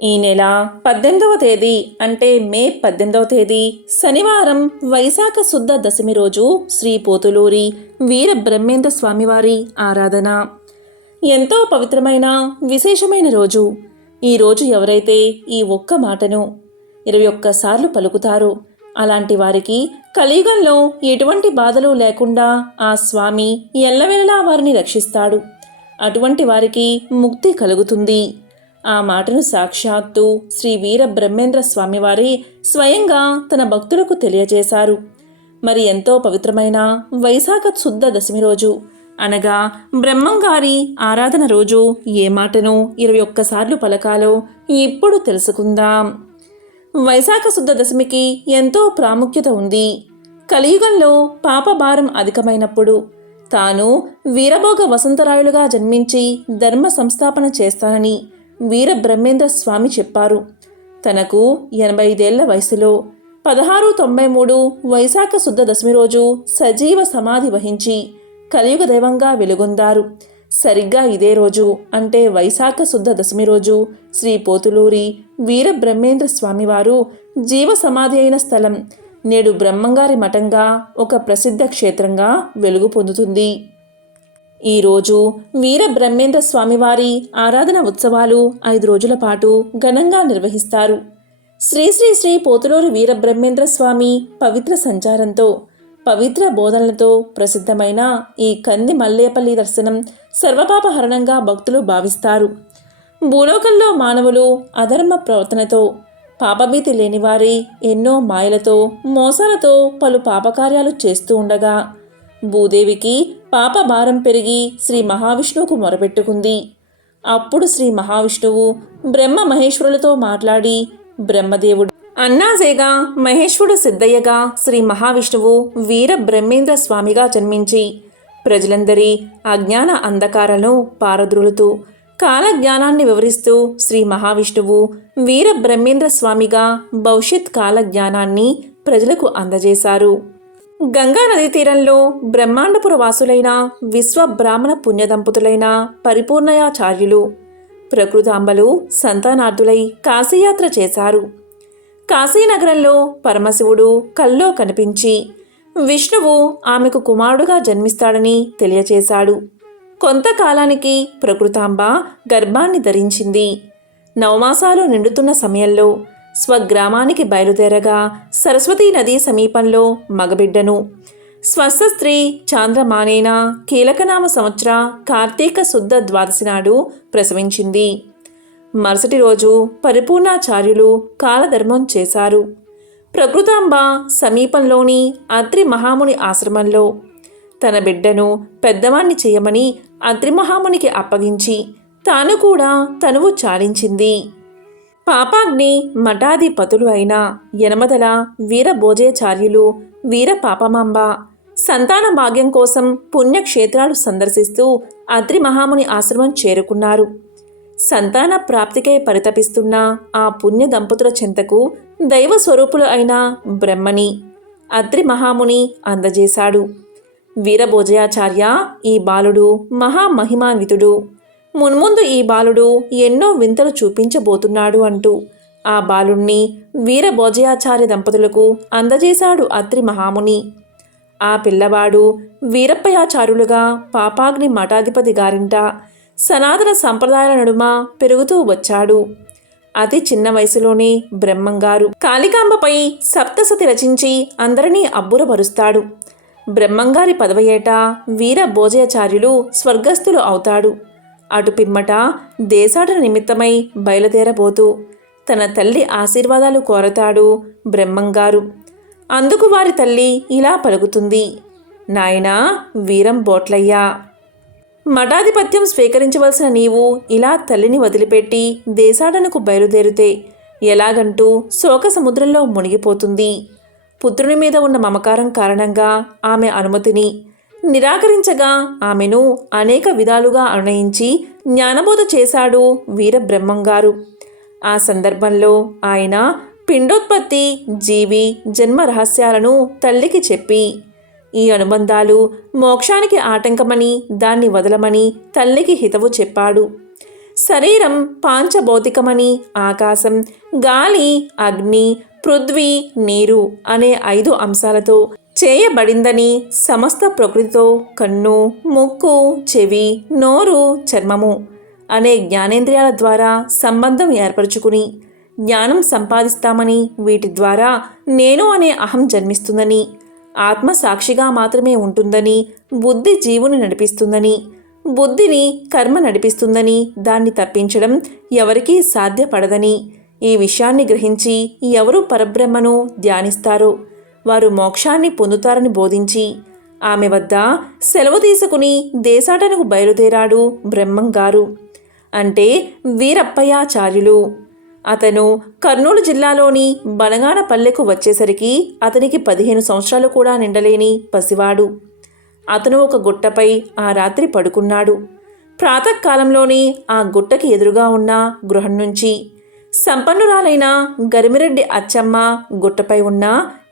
ఈ నెల 18వ తేదీ అంటే మే 18వ తేదీ శనివారం వైశాఖ శుద్ధ దశమి రోజు శ్రీ పోతులూరి వీర బ్రహ్మేంద్ర స్వామివారి ఆరాధన. ఎంతో పవిత్రమైన విశేషమైన రోజు. ఈ రోజు ఎవరైతే ఈ ఒక్క మాటను 21 సార్లు పలుకుతారో అలాంటి వారికి కలియుగంలో ఎటువంటి బాధలు లేకుండా ఆ స్వామి ఎల్లవెల్లా వారిని రక్షిస్తాడు. అటువంటి వారికి ముక్తి కలుగుతుంది. ఆ మాటను సాక్షాత్తు శ్రీ వీర బ్రహ్మేంద్ర స్వామివారి స్వయంగా తన భక్తులకు తెలియజేశారు. మరి ఎంతో పవిత్రమైన వైశాఖ శుద్ధ దశమి రోజు అనగా బ్రహ్మంగారి ఆరాధన రోజు ఏ మాటను 21 సార్లు పలకాలో ఇప్పుడు తెలుసుకుందాం. వైశాఖ శుద్ధ దశమికి ఎంతో ప్రాముఖ్యత ఉంది. కలియుగంలో పాపభారం అధికమైనప్పుడు తాను వీరభోగ వసంతరాయులుగా జన్మించి ధర్మ సంస్థాపన చేస్తానని వీర బ్రహ్మేంద్ర స్వామి చెప్పారు. తనకు 85 ఏళ్ల వయసులో 1693 వైశాఖ శుద్ధ దశమి రోజు సజీవ సమాధి వహించి కలియుగ దైవంగా వెలుగొందారు. సరిగ్గా ఇదే రోజు అంటే వైశాఖ శుద్ధ దశమి రోజు శ్రీ పోతులూరి వీర బ్రహ్మేంద్ర స్వామివారు జీవ సమాధి అయిన స్థలం నేడు బ్రహ్మంగారి మఠంగా ఒక ప్రసిద్ధ క్షేత్రంగా వెలుగు పొందుతుంది. ఈరోజు వీర బ్రహ్మేంద్ర స్వామివారి ఆరాధన ఉత్సవాలు 5 రోజుల పాటు ఘనంగా నిర్వహిస్తారు. శ్రీ శ్రీ శ్రీ పోతులూరి వీర బ్రహ్మేంద్ర స్వామి పవిత్ర సంచారంతో పవిత్ర బోధనలతో ప్రసిద్ధమైన ఈ కంది మల్లేపల్లి దర్శనం సర్వపాపహరణంగా భక్తులు భావిస్తారు. భూలోకంలో మానవులు అధర్మ ప్రవర్తనతో పాపభీతి లేనివారి ఎన్నో మాయలతో మోసాలతో పలు పాపకార్యాలు చేస్తూ ఉండగా భూదేవికి పాప భారం పెరిగి శ్రీ మహావిష్ణువుకు మొరపెట్టుకుంది. అప్పుడు శ్రీ మహావిష్ణువు బ్రహ్మ మహేశ్వరులతో మాట్లాడి బ్రహ్మదేవుడు అన్నాజేగా మహేశ్వరుడు సిద్ధయ్యగా శ్రీ మహావిష్ణువు వీర బ్రహ్మేంద్ర స్వామిగా జన్మించి ప్రజలందరి అజ్ఞాన అంధకారాలను పారద్రోలుతూ కాలజ్ఞానాన్ని వివరిస్తూ శ్రీ మహావిష్ణువు వీర బ్రహ్మేంద్ర స్వామిగా భవిష్యత్ కాల జ్ఞానాన్ని ప్రజలకు అందజేశారు. గంగా నదీ తీరంలో బ్రహ్మాండపుర వాసులైన విశ్వ బ్రాహ్మణ పుణ్యదంపతులైన పరిపూర్ణయాచార్యులు ప్రకృతాంబలు సంతానార్థులై కాశీయాత్ర చేశారు. కాశీనగరంలో పరమశివుడు కల్లో కనిపించి విష్ణువు ఆమెకు కుమారుడుగా జన్మిస్తాడని తెలియచేశాడు. కొంతకాలానికి ప్రకృతాంబ గర్భాన్ని ధరించింది. 9 మాసాలు నిండుతున్న సమయంలో స్వగ్రామానికి బయలుదేరగా సరస్వతీ నదీ సమీపంలో మగబిడ్డను స్వస్థ స్త్రీ చాంద్రమానేన కీలకనామ సంవత్సర కార్తీక శుద్ధ ద్వాదశి నాడు ప్రసవించింది. మరుసటి రోజు పరిపూర్ణాచార్యులు కాలధర్మం చేశారు. ప్రకృతాంబ సమీపంలోని అత్రి మహాముని ఆశ్రమంలో తన బిడ్డను పెద్దవాణ్ణి చేయమని అత్రి మహామునికి అప్పగించి తాను కూడా తనువు చాలించింది. పాపాగ్ని మఠాధిపతులు అయిన యనమదల వీరభోజయాచార్యులు వీర పాపమాంబ సంతాన భాగ్యం కోసం పుణ్యక్షేత్రాలు సందర్శిస్తూ అత్రి మహాముని ఆశ్రమం చేరుకున్నారు. సంతాన ప్రాప్తికై పరితపిస్తున్న ఆ పుణ్య దంపతుల చెంతకు దైవ స్వరూపులు అయిన బ్రహ్మని అత్రి మహాముని అందజేశాడు. వీరభోజయాచార్య, ఈ బాలుడు మహామహిమాన్వితుడు. మున్ముందు ఈ బాలుడు ఎన్నో వింతలు చూపించబోతున్నాడు అంటూ ఆ బాలుణ్ణి వీరభోజయాచార్య దంపతులకు అందజేశాడు అత్రి మహాముని. ఆ పిల్లవాడు వీరప్పయాచార్యులుగా పాపాగ్ని మఠాధిపతి గారింట సనాతన సంప్రదాయాల నడుమ పెరుగుతూ వచ్చాడు. అతి చిన్న వయసులోనే బ్రహ్మంగారు కాళికాంబపై సప్తసతి రచించి అందరినీ అబ్బురపరుస్తాడు. బ్రహ్మంగారి 10వ ఏట వీరభోజయాచార్యులు స్వర్గస్థులు అవుతాడు. అటు పిమ్మట దేశాటన నిమిత్తమై బయలుదేరబోతూ తన తల్లి ఆశీర్వాదాలు కోరతాడు బ్రహ్మంగారు. అందుకు వారి తల్లి ఇలా పలుకుతుంది: నాయనా వీరం బోట్లయ్యా, మఠాధిపత్యం స్వీకరించవలసిన నీవు ఇలా తల్లిని వదిలిపెట్టి దేశాటనకు బయలుదేరితే ఎలాగంటూ శోక సముద్రంలో మునిగిపోతుంది. పుత్రుని మీద ఉన్న మమకారం కారణంగా ఆమె అనుమతిని నిరాకరించగా ఆమెను అనేక విధాలుగా అనునయించి జ్ఞానబోధ చేశాడు వీర బ్రహ్మంగారు. ఆ సందర్భంలో ఆయన పిండోత్పత్తి, జీవి జన్మ రహస్యాలను తల్లికి చెప్పి ఈ అనుబంధాలు మోక్షానికి ఆటంకమని దాన్ని వదలమని తల్లికి హితవు చెప్పాడు. శరీరం పాంచభౌతికమని ఆకాశం, గాలి, అగ్ని, పృథ్వీ, నీరు అనే 5 అంశాలతో చేయబడిందని, సమస్త ప్రకృతితో కన్ను, ముక్కు, చెవి, నోరు, చర్మము అనే జ్ఞానేంద్రియాల ద్వారా సంబంధం ఏర్పరచుకుని జ్ఞానం సంపాదిస్తామని, వీటి ద్వారా నేను అనే అహం జన్మిస్తుందని, ఆత్మ సాక్షిగా మాత్రమే ఉంటుందని, బుద్ధి జీవుని నడిపిస్తుందని, బుద్ధిని కర్మ నడిపిస్తుందని, దాన్ని తప్పించడం ఎవరికీ సాధ్యపడదని, ఈ విషయాన్ని గ్రహించి ఎవరు పరబ్రహ్మను ధ్యానిస్తారో వారు మోక్షాన్ని పొందుతారని బోధించి ఆమె వద్ద సెలవు తీసుకుని దేశాటనకు బయలుదేరాడు బ్రహ్మంగారు, అంటే వీరప్పయాచార్యులు. అతను కర్నూలు జిల్లాలోని బనగానపల్లెకు వచ్చేసరికి అతనికి 15 సంవత్సరాలు కూడా నిండలేని పసివాడు. అతను ఒక గుట్టపై ఆ రాత్రి పడుకున్నాడు. ప్రాతకాలంలోనే ఆ గుట్టకి ఎదురుగా ఉన్న గృహం నుంచి సంపన్నురాలైన గరిమిరెడ్డి అచ్చమ్మ గుట్టపై ఉన్న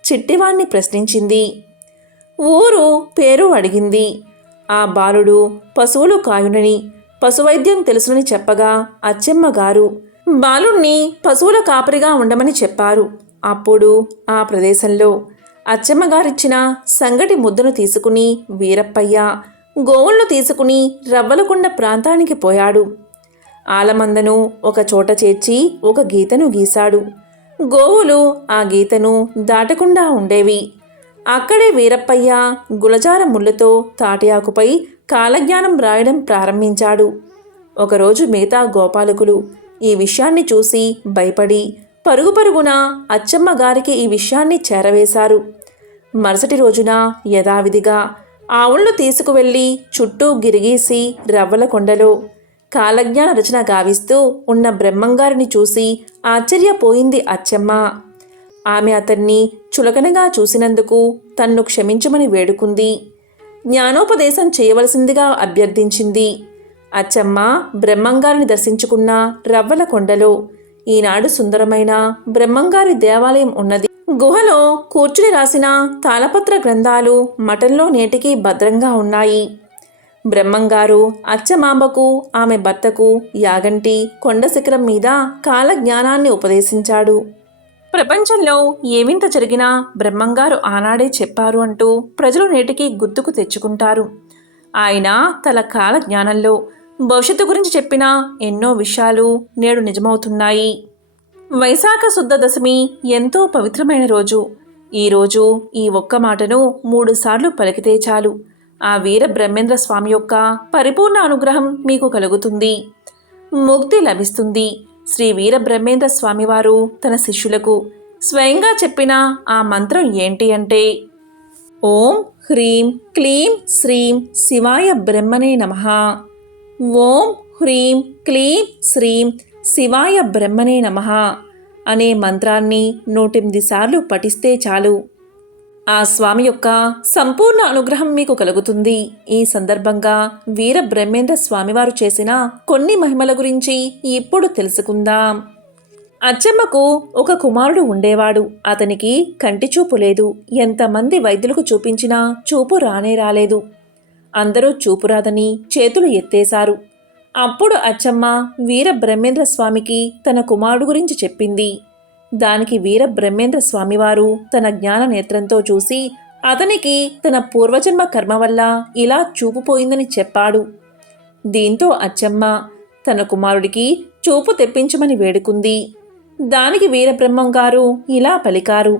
చిట్టివాణ్ణి ప్రశ్నించింది. ఊరు పేరు అడిగింది. ఆ బాలుడు పశువులు కాయునని, పశువైద్యం తెలుసునని చెప్పగా అచ్చమ్మగారు బాలుణ్ణి పశువుల కాపరిగా ఉండమని చెప్పారు. అప్పుడు ఆ ప్రదేశంలో అచ్చమ్మగారిచ్చిన సంగటి ముద్దను తీసుకుని వీరప్పయ్య గోవులను తీసుకుని రవ్వలకొండ ప్రాంతానికి పోయాడు. ఆలమందను ఒక చోట చేర్చి ఒక గీతను గీశాడు. గోవులు ఆ గీతను దాటకుండా ఉండేవి. అక్కడే వీరప్పయ్య గులజార ముళ్ళతో తాటి ఆకుపై కాలజ్ఞానం రాయడం ప్రారంభించాడు. ఒకరోజు మిగతా గోపాలకులు ఈ విషయాన్ని చూసి భయపడి పరుగు పరుగున అచ్చమ్మ గారికి ఈ విషయాన్ని చేరవేశారు. మరుసటి రోజున యథావిధిగా ఆవులను తీసుకువెళ్ళి చుట్టూ గిరిగీసి రవ్వల కొండలో కాలజ్ఞాన రచన గావిస్తూ ఉన్న బ్రహ్మంగారిని చూసి ఆశ్చర్యపోయింది అచ్చమ్మ. ఆమె అతన్ని చులకనగా చూసినందుకు తన్ను క్షమించమని వేడుకుంది. జ్ఞానోపదేశం చేయవలసిందిగా అభ్యర్థించింది. అచ్చమ్మ బ్రహ్మంగారిని దర్శించుకున్న రవ్వల కొండలో ఈనాడు సుందరమైన బ్రహ్మంగారి దేవాలయం ఉన్నది. గుహలో కూర్చుని రాసిన తాళపత్ర గ్రంథాలు మఠంలో నేటికి భద్రంగా ఉన్నాయి. బ్రహ్మంగారు అచ్చమాంబకు ఆమె భర్తకు యాగంటి కొండ శిఖరం మీద కాలజ్ఞానాన్ని ఉపదేశించాడు. ప్రపంచంలో ఏవింత జరిగినా బ్రహ్మంగారు ఆనాడే చెప్పారు అంటూ ప్రజలు నేటికి గుర్తుకు తెచ్చుకుంటారు. ఆయన తన కాల జ్ఞానంలో భవిష్యత్తు గురించి చెప్పిన ఎన్నో విషయాలు నేడు నిజమవుతున్నాయి. వైశాఖ శుద్ధ దశమి ఎంతో పవిత్రమైన రోజు. ఈరోజు ఈ ఒక్క మాటను 3 సార్లు పలికితే చాలు ఆ వీర బ్రహ్మేంద్ర స్వామి యొక్క పరిపూర్ణ అనుగ్రహం మీకు కలుగుతుంది, ముక్తి లభిస్తుంది. శ్రీ వీర బ్రహ్మేంద్ర స్వామివారు తన శిష్యులకు స్వయంగా చెప్పిన ఆ మంత్రం ఏంటి అంటే, ఓం హ్రీం క్లీం శ్రీం శివాయ బ్రహ్మణే నమః. ఓం హ్రీం క్లీం శ్రీం శివాయ బ్రహ్మణే నమః అనే మంత్రాన్ని 108 సార్లు పఠిస్తే చాలు ఆ స్వామి యొక్క సంపూర్ణ అనుగ్రహం మీకు కలుగుతుంది. ఈ సందర్భంగా వీర బ్రహ్మేంద్ర స్వామివారు చేసిన కొన్ని మహిమల గురించి ఇప్పుడు తెలుసుకుందాం. అచ్చమ్మకు ఒక కుమారుడు ఉండేవాడు. అతనికి కంటి చూపు లేదు. ఎంతమంది వైద్యులకు చూపించినా చూపు రానే రాలేదు. అందరూ చూపు రాదని చేతులు ఎత్తేశారు. అప్పుడు అచ్చమ్మ వీర బ్రహ్మేంద్ర స్వామికి తన కుమారుడు గురించి చెప్పింది. దానికి వీర బ్రహ్మేంద్ర స్వామివారు తన జ్ఞాన నేత్రంతో చూసి అతనికి తన పూర్వజన్మ కర్మ వల్ల ఇలా చూపు పోయిందని చెప్పాడు. దీంతో అచ్చమ్మ తన కుమారుడికి చూపు తెప్పించమని వేడుకుంది. దానికి వీరబ్రహ్మం గారు ఇలా పలికారు,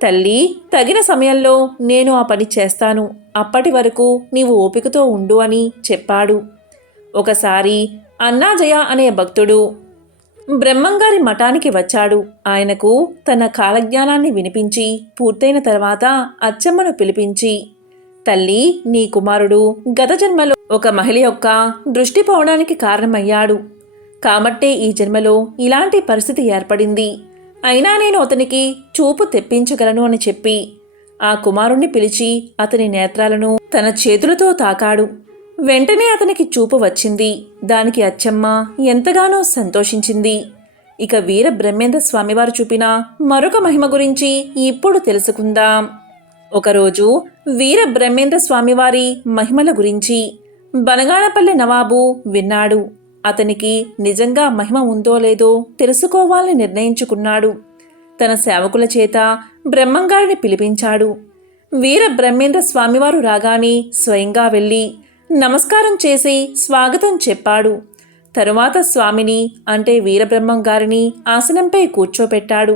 తల్లి, తగిన సమయంలో నేను ఆ పని చేస్తాను. అప్పటి వరకు నీవు ఓపికతో ఉండు అని చెప్పాడు. ఒకసారి అన్నాజయ అనే భక్తుడు బ్రహ్మంగారి మఠానికి వచ్చాడు. ఆయనకు తన కాలజ్ఞానాన్ని వినిపించి పూర్తయిన తర్వాత అచ్చమ్మను పిలిపించి, తల్లి, నీ కుమారుడు గత జన్మలో ఒక మహిళ యొక్క దృష్టి పోవడానికి కారణమయ్యాడు. కాబట్టే ఈ జన్మలో ఇలాంటి పరిస్థితి ఏర్పడింది. అయినా నేను అతనికి చూపు తెప్పించగలను అని చెప్పి ఆ కుమారుణ్ణి పిలిచి అతని నేత్రాలను తన చేతులతో తాకాడు. వెంటనే అతనికి చూపు వచ్చింది. దానికి అచ్చమ్మ ఎంతగానో సంతోషించింది. ఇక వీర బ్రహ్మేంద్ర స్వామివారు చూపిన మరొక మహిమ గురించి ఇప్పుడు తెలుసుకుందాం. ఒకరోజు వీర బ్రహ్మేంద్ర స్వామివారి మహిమల గురించి బనగానపల్లె నవాబు విన్నాడు. అతనికి నిజంగా మహిమ ఉందో లేదో తెలుసుకోవాలని నిర్ణయించుకున్నాడు. తన సేవకుల చేత బ్రహ్మంగారిని పిలిపించాడు. వీర బ్రహ్మేంద్ర స్వామివారు రాగానే స్వయంగా వెళ్ళి నమస్కారం చేసి స్వాగతం చెప్పాడు. తరువాత స్వామిని అంటే వీరబ్రహ్మంగారిని ఆసనంపై కూర్చోపెట్టాడు.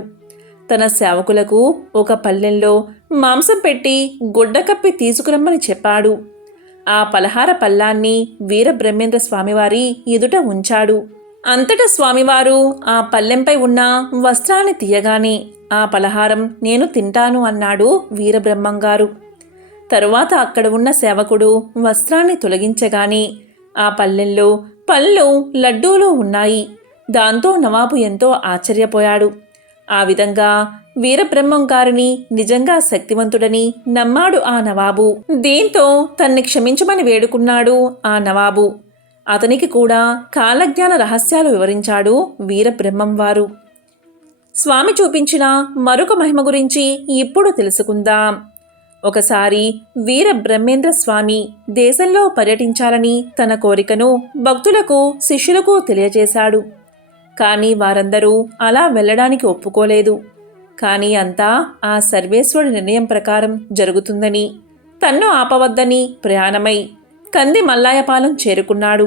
తన సేవకులకు ఒక పళ్ళెంలో మాంసం పెట్టి గుడ్డ కప్పి తీసుకురమ్మని చెప్పాడు. ఆ పలహార పళ్ళాన్ని వీరబ్రహ్మేంద్ర స్వామివారి ఎదుట ఉంచాడు. అంతటా స్వామివారు ఆ పళ్ళెంపై ఉన్న వస్త్రాన్ని తీయగానే ఆ పలహారం నేను తింటాను అన్నాడు వీరబ్రహ్మంగారు. తరువాత అక్కడ ఉన్న సేవకుడు వస్త్రాన్ని తొలగించగానే ఆ పళ్ళెంలో పళ్ళు లడ్డూలు ఉన్నాయి. దాంతో నవాబు ఎంతో ఆశ్చర్యపోయాడు. ఆ విధంగా వీరబ్రహ్మంగారిని నిజంగా శక్తివంతుడని నమ్మాడు ఆ నవాబు. దీంతో తన్ని క్షమించమని వేడుకున్నాడు ఆ నవాబు. అతనికి కూడా కాలజ్ఞాన రహస్యాలు వివరించాడు వీరబ్రహ్మంవారు. స్వామి చూపించిన మరొక మహిమ గురించి ఇప్పుడు తెలుసుకుందాం. ఒకసారి వీరబ్రహ్మేంద్ర స్వామి దేశంలో పర్యటించాలని తన కోరికను భక్తులకు శిష్యులకు తెలియజేశాడు. కానీ వారందరూ అలా వెళ్ళడానికి ఒప్పుకోలేదు. కానీ అంతా ఆ సర్వేశ్వరుడి నిర్ణయం ప్రకారం జరుగుతుందని తన్ను ఆపవద్దని ప్రయాణమై కంది మల్లాయపాలెం చేరుకున్నాడు.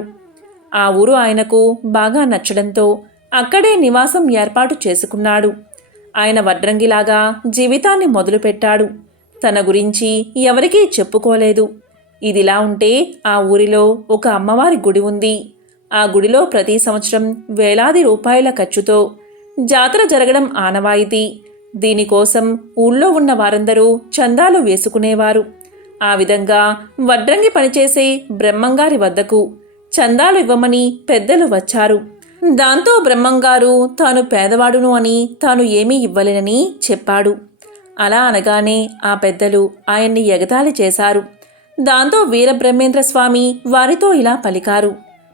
ఆ ఊరు ఆయనకు బాగా నచ్చడంతో అక్కడే నివాసం ఏర్పాటు చేసుకున్నాడు. ఆయన వడ్రంగిలాగా జీవితాన్ని మొదలుపెట్టాడు. తన గురించి ఎవరికీ చెప్పుకోలేదు. ఇదిలా ఉంటే ఆ ఊరిలో ఒక అమ్మవారి గుడి ఉంది. ఆ గుడిలో ప్రతి సంవత్సరం వేలాది రూపాయల ఖర్చుతో జాతర జరగడం ఆనవాయితీ. దీనికోసం ఊళ్ళో ఉన్న వారందరూ చందాలు వేసుకునేవారు. ఆ విధంగా వడ్రంగి పనిచేసే బ్రహ్మంగారి వద్దకు చందాలు ఇవ్వమని పెద్దలు వచ్చారు. దాంతో బ్రహ్మంగారు తాను పేదవాడును అని తాను ఏమీ ఇవ్వలేనని చెప్పాడు. అలా అనగానే ఆ పెద్దలు ఆయన్ని ఎగతాళి చేశారు. దాంతో వీరబ్రహ్మేంద్ర స్వామి వారితో ఇలా పలికారు: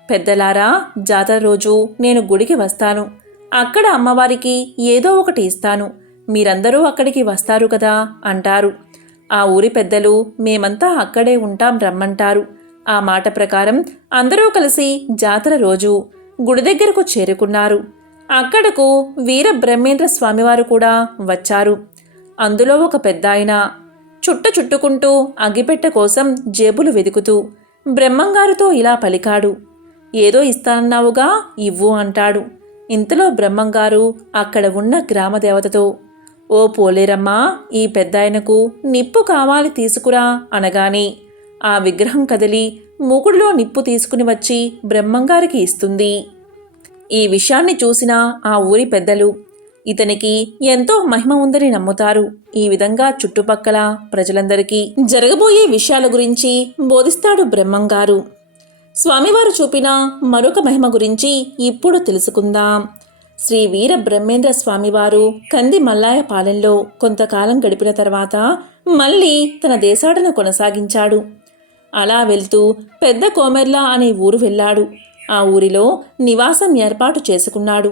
పెద్దలారా, జాతర రోజు నేను గుడికి వస్తాను. అక్కడ అమ్మవారికి ఏదో ఒకటి ఇస్తాను. మీరందరూ అక్కడికి వస్తారు కదా అంటారు. ఆ ఊరి పెద్దలు మేమంతా అక్కడే ఉంటాం రమ్మంటారు. ఆ మాట ప్రకారం అందరూ కలిసి జాతర రోజు గుడి దగ్గరకు చేరుకున్నారు. అక్కడకు వీరబ్రహ్మేంద్ర స్వామివారు కూడా వచ్చారు. అందులో ఒక పెద్దాయన చుట్టుకుంటూ అగ్గిపెట్టె కోసం జేబులు వెదుకుతూ బ్రహ్మంగారితో ఇలా పలికాడు: ఏదో ఇస్తానన్నావుగా, ఇవ్వు అంటాడు. ఇంతలో బ్రహ్మంగారు అక్కడ ఉన్న గ్రామదేవతతో, ఓ పోలేరమ్మా, ఈ పెద్దాయనకు నిప్పు కావాలి తీసుకురా అనగానే ఆ విగ్రహం కదిలి మూకుడులో నిప్పు తీసుకుని వచ్చి బ్రహ్మంగారికి ఇస్తుంది. ఈ విషయాన్ని చూసిన ఆ ఊరి పెద్దలు ఇతనికి ఎంతో మహిమ ఉందని నమ్ముతారు. ఈ విధంగా చుట్టుపక్కల ప్రజలందరికీ జరగబోయే విషయాల గురించి బోధిస్తాడు బ్రహ్మంగారు. స్వామివారు చూపిన మరొక మహిమ గురించి ఇప్పుడు తెలుసుకుందాం. శ్రీ వీర బ్రహ్మేంద్ర స్వామివారు కంది మల్లాయపాలెంలో కొంతకాలం గడిపిన తర్వాత మళ్ళీ తన దేశాటన కొనసాగించాడు. అలా వెళ్తూ పెద్ద కోమెర్ల అనే ఊరు వెళ్ళాడు. ఆ ఊరిలో నివాసం ఏర్పాటు చేసుకున్నాడు.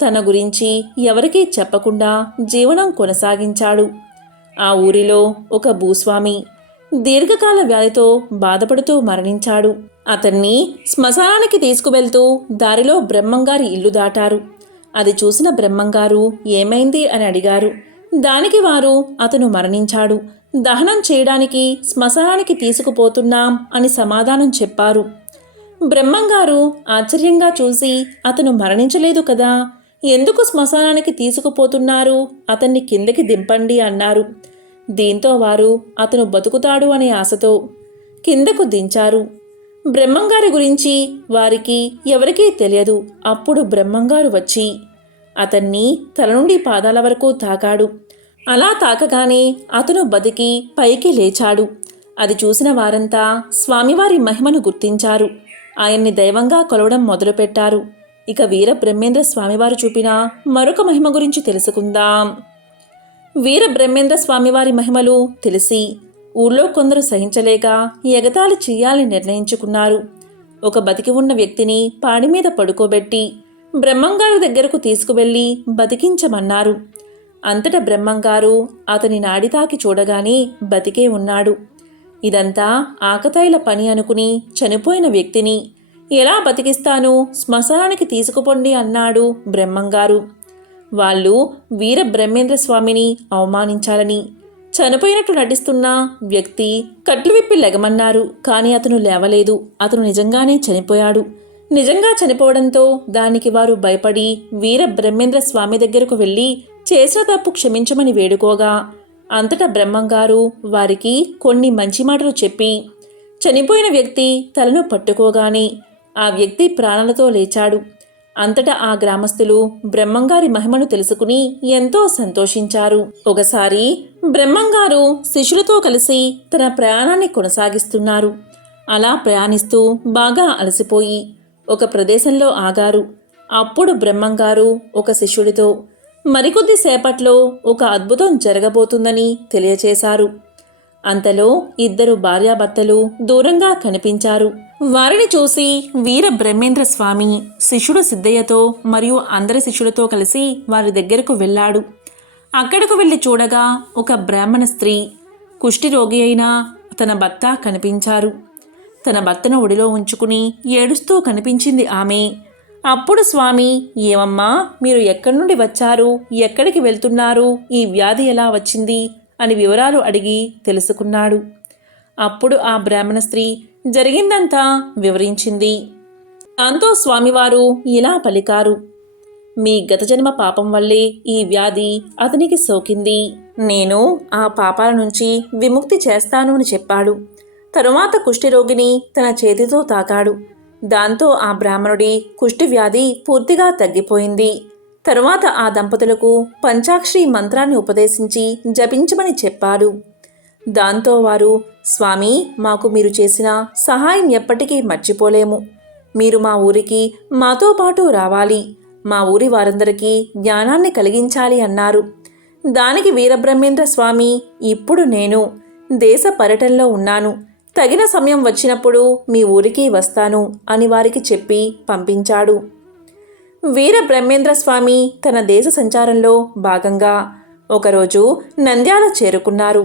తన గురించి ఎవరికీ చెప్పకుండా జీవనం కొనసాగించాడు. ఆ ఊరిలో ఒక భూస్వామి దీర్ఘకాల వ్యాధితో బాధపడుతూ మరణించాడు. అతన్ని శ్మశానానికి తీసుకువెళ్తూ దారిలో బ్రహ్మంగారి ఇల్లు దాటారు. అది చూసిన బ్రహ్మంగారు ఏమైంది అని అడిగారు. దానికి వారు అతను మరణించాడు, దహనం చేయడానికి శ్మశానానికి తీసుకుపోతున్నాం అని సమాధానం చెప్పారు. బ్రహ్మంగారు ఆశ్చర్యంగా చూసి, అతను మరణించలేదు కదా, ఎందుకు శ్మశానానికి తీసుకుపోతున్నారు, అతన్ని కిందకి దింపండి అన్నారు. దీంతో వారు అతను బతుకుతాడు అనే ఆశతో కిందకు దించారు. బ్రహ్మంగారి గురించి వారికి ఎవరికీ తెలియదు. అప్పుడు బ్రహ్మంగారు వచ్చి అతన్ని తల నుండి పాదాల వరకు తాకాడు. అలా తాకగానే అతను బతికి పైకి లేచాడు. అది చూసిన వారంతా స్వామివారి మహిమను గుర్తించారు. ఆయన్ని దైవంగా కొలవడం మొదలుపెట్టారు. ఇక వీర బ్రహ్మేంద్ర స్వామివారు చూపిన మరొక మహిమ గురించి తెలుసుకుందాం. వీర బ్రహ్మేంద్ర స్వామివారి మహిమలు తెలిసి ఊళ్ళో కొందరు సహించలేక ఎగతాళి చెయ్యాలని నిర్ణయించుకున్నారు. ఒక బతికి ఉన్న వ్యక్తిని పాడి మీద పడుకోబెట్టి బ్రహ్మంగారి దగ్గరకు తీసుకువెళ్ళి బతికించమన్నారు. అంతటా బ్రహ్మంగారు అతని నాడితాకి చూడగానే బతికే ఉన్నాడు. ఇదంతా ఆకతాయిల పని అనుకుని చనిపోయిన వ్యక్తిని ఎలా బతికిస్తాను, శ్మశానానికి తీసుకుపోండి అన్నాడు బ్రహ్మంగారు. వాళ్ళు వీర బ్రహ్మేంద్ర స్వామిని అవమానించాలని చనిపోయినట్టు నటిస్తున్న వ్యక్తి కట్లు విప్పి లెగమన్నారు. కానీ అతను లేవలేదు. అతను నిజంగానే చనిపోయాడు. నిజంగా చనిపోవడంతో దానికి వారు భయపడి వీర బ్రహ్మేంద్ర స్వామి దగ్గరకు వెళ్ళి చేసిన తప్పు క్షమించమని వేడుకోగా అంతటా బ్రహ్మంగారు వారికి కొన్ని మంచి మాటలు చెప్పి చనిపోయిన వ్యక్తి తలను పట్టుకోగానే ఆ వ్యక్తి ప్రాణాలతో లేచాడు. అంతటా ఆ గ్రామస్తులు బ్రహ్మంగారి మహిమను తెలుసుకుని ఎంతో సంతోషించారు. ఒకసారి బ్రహ్మంగారు శిష్యులతో కలిసి తన ప్రయాణాన్ని కొనసాగిస్తున్నారు. అలా ప్రయాణిస్తూ బాగా అలసిపోయి ఒక ప్రదేశంలో ఆగారు. అప్పుడు బ్రహ్మంగారు ఒక శిష్యుడితో మరికొద్ది సేపట్లో ఒక అద్భుతం జరగబోతుందని తెలియచేశారు. అంతలో ఇద్దరు భార్యాభర్తలు దూరంగా కనిపించారు. వారిని చూసి వీర బ్రహ్మేంద్ర స్వామి శిష్యుడు సిద్ధయ్యతో మరియు అందరి శిష్యులతో కలిసి వారి దగ్గరకు వెళ్ళాడు. అక్కడకు వెళ్ళి చూడగా ఒక బ్రాహ్మణ స్త్రీ కుష్ఠిరోగి అయిన తన భర్త కనిపించారు. తన భర్తను ఒడిలో ఉంచుకుని ఏడుస్తూ కనిపించింది ఆమె. అప్పుడు స్వామి, ఏమమ్మా, మీరు ఎక్కడి నుండి వచ్చారు, ఎక్కడికి వెళ్తున్నారు, ఈ వ్యాధి ఎలా వచ్చింది అని వివరాలు అడిగి తెలుసుకున్నాడు. అప్పుడు ఆ బ్రాహ్మణ స్త్రీ జరిగిందంతా వివరించింది. దాంతో స్వామివారు ఇలా పలికారు, మీ గత జన్మ పాపం వల్లే ఈ వ్యాధి అతనికి సోకింది. నేను ఆ పాపాల నుంచి విముక్తి చేస్తాను అని చెప్పాడు. తరువాత కుష్ఠిరోగిని తన చేతితో తాకాడు. దాంతో ఆ బ్రాహ్మణుడి కుష్ఠి వ్యాధి పూర్తిగా తగ్గిపోయింది. తరువాత ఆ దంపతులకు పంచాక్షరి మంత్రాన్ని ఉపదేశించి జపించమని చెప్పాడు. దాంతో వారు, స్వామి, మాకు మీరు చేసిన సహాయం ఎప్పటికీ మర్చిపోలేము. మీరు మా ఊరికి మాతో పాటు రావాలి. మా ఊరి వారందరికీ జ్ఞానాన్ని కలిగించాలి అన్నారు. దానికి వీరబ్రహ్మేంద్ర స్వామి, ఇప్పుడు నేను దేశ పర్యటనలో ఉన్నాను. తగిన సమయం వచ్చినప్పుడు మీ ఊరికి వస్తాను అని వారికి చెప్పి పంపించాడు. వీర బ్రహ్మేంద్ర స్వామి తన దేశ సంచారంలో భాగంగా ఒకరోజు నంద్యాల చేరుకున్నారు.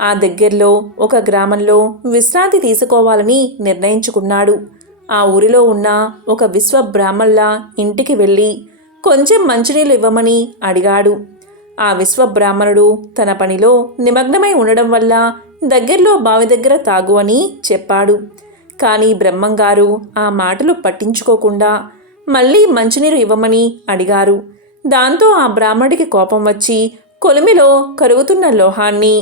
ఆ దగ్గరలో ఒక గ్రామంలో విశ్రాంతి తీసుకోవాలని నిర్ణయించుకున్నాడు. ఆ ఊరిలో ఉన్న ఒక విశ్వ బ్రాహ్మణుల ఇంటికి వెళ్ళి కొంచెం మంచినీళ్ళు ఇవ్వమని అడిగాడు. ఆ విశ్వ బ్రాహ్మణుడు తన పనిలో నిమగ్నమై ఉండడం వల్ల దగ్గరలో బావి దగ్గర తాగు అని చెప్పాడు. కానీ బ్రహ్మంగారు ఆ మాటలు పట్టించుకోకుండా మళ్ళీ మంచినీరు ఇవ్వమని అడిగారు. దాంతో ఆ బ్రాహ్మణుడికి కోపం వచ్చి కొలిమిలో కరుగుతున్న లోహాన్ని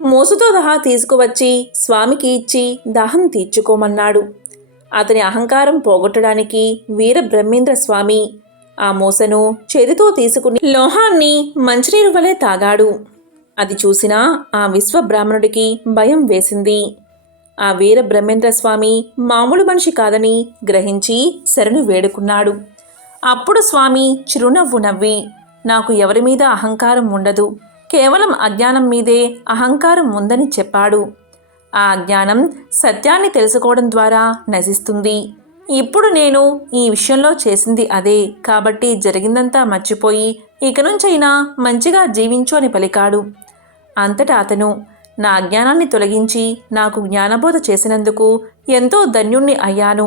మోసుతో సహా తీసుకువచ్చి స్వామికి ఇచ్చి దాహం తీర్చుకోమన్నాడు. అతని అహంకారం పోగొట్టడానికి వీర బ్రహ్మేంద్ర స్వామి ఆ మూసను చేతితో తీసుకుని లోహాన్ని మంచినీరు వలె తాగాడు. అది చూసిన ఆ విశ్వ బ్రాహ్మణుడికి భయం వేసింది. ఆ వీర బ్రహ్మేంద్ర స్వామి మామూలు మనిషి కాదని గ్రహించి శరణు వేడుకున్నాడు. అప్పుడు స్వామి చిరునవ్వు నవ్వి, నాకు ఎవరి మీద అహంకారం ఉండదు, కేవలం అజ్ఞానం మీదే అహంకారం ఉందని చెప్పాడు. ఆ అజ్ఞానం సత్యాన్ని తెలుసుకోవడం ద్వారా నశిస్తుంది. ఇప్పుడు నేను ఈ విషయంలో చేసింది అదే, కాబట్టి జరిగిందంతా మర్చిపోయి ఇక నుంచైనా మంచిగా జీవించు అని పలికాడు. అంతటా అతను, నా అజ్ఞానాన్ని తొలగించి నాకు జ్ఞానబోధ చేసినందుకు ఎంతో ధన్యుణ్ణి అయ్యాను.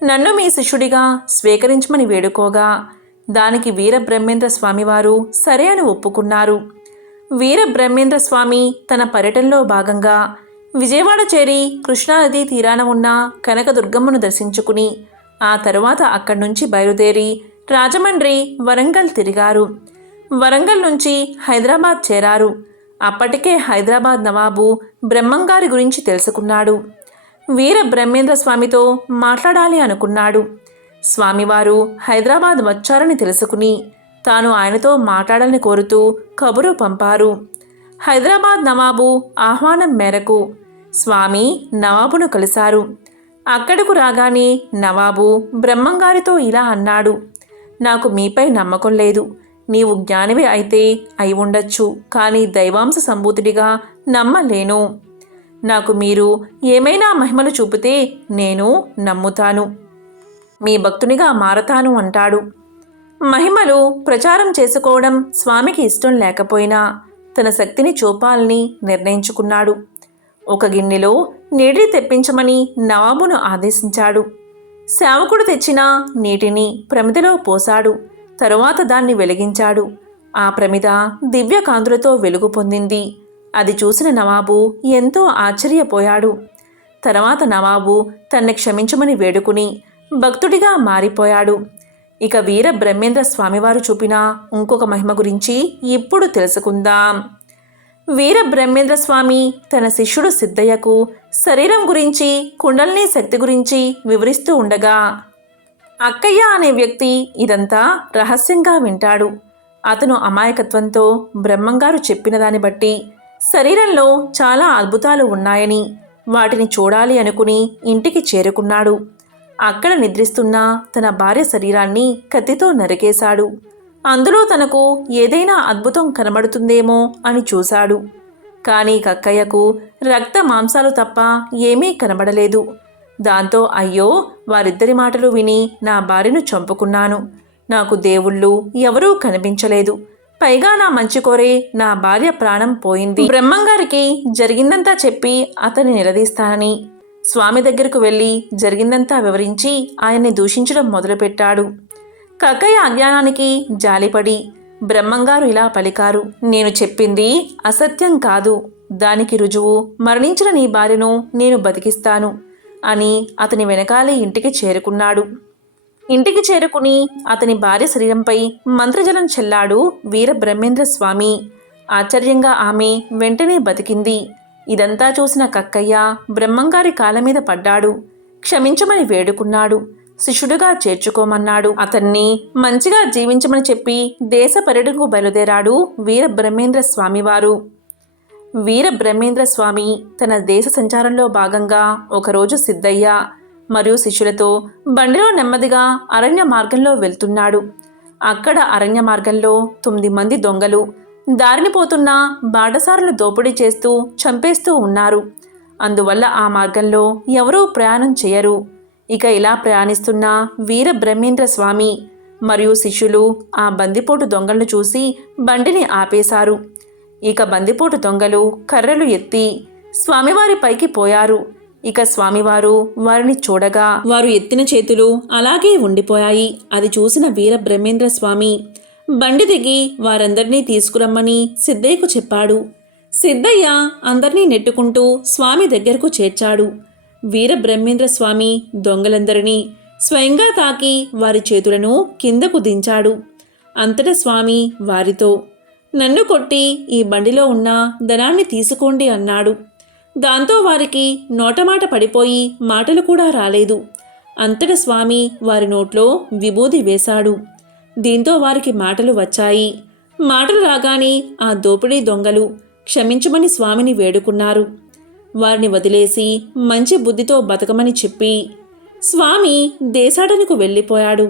నన్ను మీ శిష్యుడిగా స్వీకరించమని వేడుకోగా దానికి వీర బ్రహ్మేంద్ర స్వామివారు సరే అని ఒప్పుకున్నారు. వీర బ్రహ్మేంద్ర స్వామి తన పర్యటనలో భాగంగా విజయవాడ చేరి కృష్ణానది తీరాన ఉన్న కనకదుర్గమ్మను దర్శించుకుని ఆ తరువాత అక్కడి నుంచి బయలుదేరి రాజమండ్రి, వరంగల్ తిరిగారు. వరంగల్ నుంచి హైదరాబాద్ చేరారు. అప్పటికే హైదరాబాద్ నవాబు బ్రహ్మంగారి గురించి తెలుసుకున్నాడు. వీర బ్రహ్మేంద్ర స్వామితో మాట్లాడాలి అనుకున్నాడు. స్వామివారు హైదరాబాద్ వచ్చారని తెలుసుకుని తాను ఆయనతో మాట్లాడాలని కోరుతూ కబురు పంపారు. హైదరాబాద్ నవాబు ఆహ్వానం మేరకు స్వామి నవాబును కలిశారు. అక్కడకు రాగానే నవాబు బ్రహ్మంగారితో ఇలా అన్నాడు, నాకు మీపై నమ్మకం లేదు. నీవు జ్ఞానివే అయితే అయి ఉండొచ్చు, కానీ దైవాంశ సంభూతుడిగా నమ్మలేను. నాకు మీరు ఏమైనా మహిమలు చూపితే నేను నమ్ముతాను, మీ భక్తునిగా మారతాను అంటాడు. మహిమలు ప్రచారం చేసుకోవడం స్వామికి ఇష్టం లేకపోయినా తన శక్తిని చూపాలని నిర్ణయించుకున్నాడు. ఒక గిన్నెలో నీటిని తెప్పించమని నవాబును ఆదేశించాడు. సేవకుడు తెచ్చిన నీటిని ప్రమిదలో పోశాడు. తరువాత దాన్ని వెలిగించాడు. ఆ ప్రమిద దివ్యకాంతులతో వెలుగు పొందింది. అది చూసిన నవాబు ఎంతో ఆశ్చర్యపోయాడు. తర్వాత నవాబు తన్ని క్షమించమని వేడుకుని భక్తుడిగా మారిపోయాడు. ఇక వీర బ్రహ్మేంద్ర స్వామివారు చూపిన ఇంకొక మహిమ గురించి ఇప్పుడు తెలుసుకుందాం. వీర బ్రహ్మేంద్ర స్వామి తన శిష్యుడు సిద్ధయ్యకు శరీరం గురించి, కుండలిని శక్తి గురించి వివరిస్తూ ఉండగా అక్కయ్య అనే వ్యక్తి ఇదంతా రహస్యంగా వింటాడు. అతను అమాయకత్వంతో బ్రహ్మంగారు చెప్పిన దాన్ని బట్టి శరీరంలో చాలా అద్భుతాలు ఉన్నాయని, వాటిని చూడాలి అనుకుని ఇంటికి చేరుకున్నాడు. అక్కడ నిద్రిస్తున్న తన భార్య శరీరాన్ని కత్తితో నరికేశాడు. అందులో తనకు ఏదైనా అద్భుతం కనబడుతుందేమో అని చూశాడు. కానీ కక్కయ్యకు రక్త మాంసాలు తప్ప ఏమీ కనబడలేదు. దాంతో అయ్యో, వారిద్దరి మాటలు విని నా భార్యను చంపుకున్నాను. నాకు దేవుళ్ళు ఎవరూ కనిపించలేదు. పైగా నా మంచి కోరే నా భార్య ప్రాణం పోయింది. బ్రహ్మంగారికి జరిగిందంతా చెప్పి అతన్ని నిలదీస్తానని స్వామి దగ్గరకు వెళ్ళి జరిగిందంతా వివరించి ఆయన్ని దూషించడం మొదలుపెట్టాడు. కక్కయ్య అజ్ఞానానికి జాలిపడి బ్రహ్మంగారు ఇలా పలికారు: నేను చెప్పింది అసత్యం కాదు. దానికి రుజువు మరణించిన నీ భార్యను నేను బతికిస్తాను అని అతని వెనకాలే ఇంటికి చేరుకున్నాడు. ఇంటికి చేరుకుని అతని భార్య శరీరంపై మంత్రజలం చెల్లాడు వీర బ్రహ్మేంద్ర స్వామి. ఆశ్చర్యంగా ఆమె వెంటనే బతికింది. ఇదంతా చూసిన కక్కయ్య బ్రహ్మంగారి కాళ్ళ మీద పడ్డాడు. క్షమించమని వేడుకున్నాడు. శిష్యుడిగా చేర్చుకోమన్నాడు. అతన్ని మంచిగా జీవించమని చెప్పి దేశ పర్యటనకు బయలుదేరాడు వీర బ్రహ్మేంద్ర స్వామివారు. వీర బ్రహ్మేంద్ర స్వామి తన దేశ సంచారంలో భాగంగా ఒకరోజు సిద్ధయ్య మరియు శిష్యులతో బండిలో నెమ్మదిగా అరణ్య మార్గంలో వెళ్తున్నాడు. అక్కడ అరణ్య మార్గంలో 9 మంది దొంగలు దారిని పోతున్న బాటసారులు దోపిడీ చేస్తూ చంపేస్తూ ఉన్నారు. అందువల్ల ఆ మార్గంలో ఎవరూ ప్రయాణం చేయరు. ఇక ఇలా ప్రయాణిస్తున్న వీర బ్రహ్మేంద్ర స్వామి మరియు శిష్యులు ఆ బందిపోటు దొంగలను చూసి బండిని ఆపేశారు. ఇక బందిపోటు దొంగలు కర్రలు ఎత్తి స్వామివారి పైకి పోయారు. ఇక స్వామివారు వారిని చూడగా వారు ఎత్తిన చేతులు అలాగే ఉండిపోయాయి. అది చూసిన వీర బ్రహ్మేంద్ర స్వామి బండి దిగి వారందరినీ తీసుకురమ్మని సిద్ధయ్యకు చెప్పాడు. సిద్ధయ్య అందరినీ నెట్టుకుంటూ స్వామి దగ్గరకు చేర్చాడు. వీర బ్రహ్మేంద్ర స్వామి దొంగలందరినీ స్వయంగా తాకి వారి చేతులను కిందకు దించాడు. అంతటా స్వామి వారితో, నన్ను కొట్టి ఈ బండిలో ఉన్న ధనాన్ని తీసుకోండి అన్నాడు. దాంతో వారికి నోటమాట పడిపోయి మాటలు కూడా రాలేదు. అంతటా స్వామి వారి నోట్లో విభూది వేశాడు. దీంతో వారికి మాటలు వచ్చాయి. మాటలు రాగానే ఆ దోపిడీ దొంగలు క్షమించమని స్వామిని వేడుకున్నారు. వారిని వదిలేసి మంచి బుద్ధితో బతకమని చెప్పి స్వామి దేశాటనకు వెళ్ళిపోయాడు.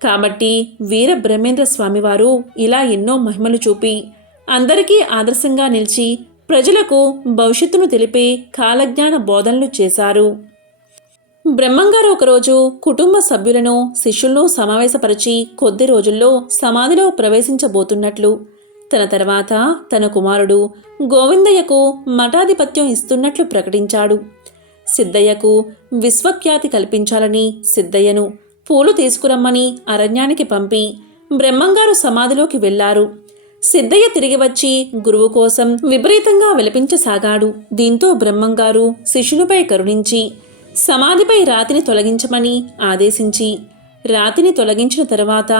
కాబట్టి వీర బ్రహ్మేంద్ర స్వామివారు ఇలా ఎన్నో మహిమలు చూపి అందరికీ ఆదర్శంగా నిలిచి ప్రజలకు భవిష్యత్తును తెలిపే కాలజ్ఞాన బోధనలు చేశారు. బ్రహ్మంగారు ఒకరోజు కుటుంబ సభ్యులను శిష్యులను సమావేశపరిచి కొద్ది రోజుల్లో సమాధిలో ప్రవేశించబోతున్నట్లు, తన తర్వాత తన కుమారుడు గోవిందయ్యకు మఠాధిపత్యం ఇస్తున్నట్లు ప్రకటించాడు. సిద్ధయ్యకు విశ్వఖ్యాతి కల్పించాలని సిద్ధయ్యను పూలు తీసుకురమ్మని అరణ్యానికి పంపి బ్రహ్మంగారు సమాధిలోకి వెళ్లారు. సిద్ధయ్య తిరిగి వచ్చి గురువు కోసం విపరీతంగా విలపించసాగాడు. దీంతో బ్రహ్మంగారు శిష్యునిపై కరుణించి సమాధిపై రాతిని తొలగించమని ఆదేశించి రాతిని తొలగించిన తర్వాత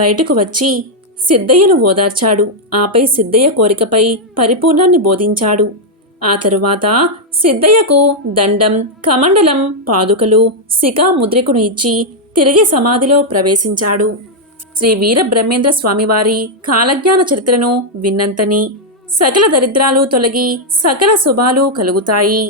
బయటకు వచ్చి సిద్ధయ్యను ఓదార్చాడు. ఆపై సిద్ధయ్య కోరికపై పరిపూర్ణాన్ని బోధించాడు. ఆ తరువాత సిద్ధయ్యకు దండం, కమండలం, పాదుకలు, శిఖా ముద్రికను ఇచ్చి తిరిగి సమాధిలో ప్రవేశించాడు. శ్రీ వీర బ్రహ్మేంద్ర స్వామివారి కాలజ్ఞాన చరిత్రను విన్నంతని సకల దరిద్రాలు తొలగి సకల శుభాలు కలుగుతాయి.